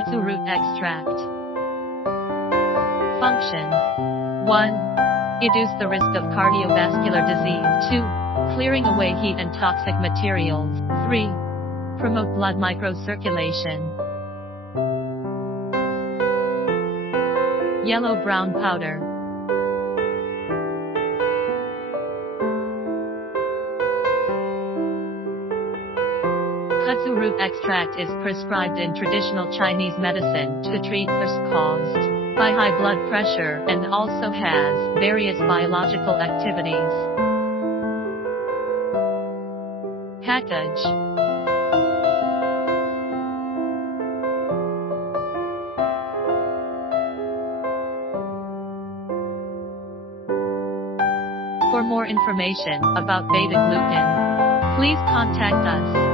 Kudzu root extract. Function: 1. Reduce the risk of cardiovascular disease. 2. Clearing away heat and toxic materials. 3. Promote blood microcirculation. Yellow-brown powder. Kudzu root extract is prescribed in traditional Chinese medicine to treat thirst caused by high blood pressure and also has various biological activities. Package. For more information about beta-glucan, please contact us.